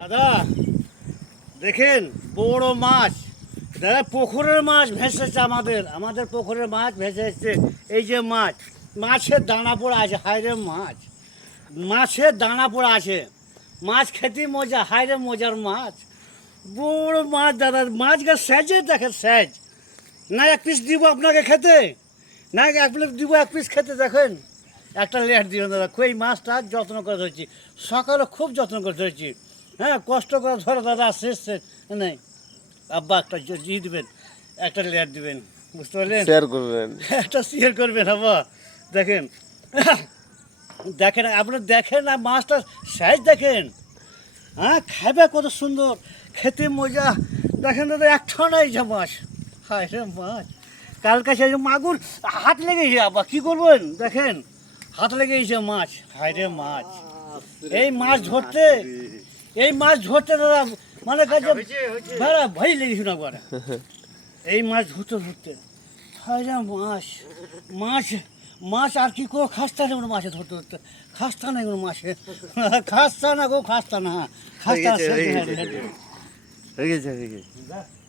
দাদা দেখেন বড় মাছ, দাদা পুকুরের মাছ ভেসেছে, আমাদের পুকুরের মাছ ভেসে এসছে। এই যে মাছের দানা পড়ে আছে, হায়রে মাছের দানা পড়ে আছে। মাছ খেতে মজা, হায়রে মজার মাছ, বড় মাছ দাদা। মাছকে স্যাজে দেখেন, স্যাজ না এক পিস দিব আপনাকে খেতে, না এক প্লেট দিব এক পিস খেতে। দেখেন একটা লেট দিবেন দাদা। এই মাছটা যত্ন করে ধরেছি, সকালে খুব যত্ন করে ধরেছি। হ্যাঁ, কষ্ট করে ধরে দাদা, শেষ নেই। আব্বা একটা দিবেন, একটা লেট দিবেন, বুঝতে পারলেন? শেয়ার করবেন, একটা শেয়ার করবেন আব্বা। দেখেন দেখেন আপনি, দেখেন না মাছটা সাইজ দেখেন। হ্যাঁ, খাবে কত সুন্দর, খেতে মজা। দেখেন দাদা একটা নাই যে মাছ, হায় রে মাছ। কালকে সেই মাগুর হাত লেগেছে আব্বা, কী করবেন? দেখেন হাত লেগেছে মাছ, হায় রে মাছ। এই মাছ ধরতে দাদা মানে কাছে দাদা ভয় লেগেছিল একবার। এই মাছ ধরতে হায় রে মাছ আর কি করো, খাস্তা নেই কোনো মাছে ধরতে, খাস্তা নেই কোনো মাছে, খাস্তা না গো, খাস্তা না, খাস্তা হয়ে গেছে।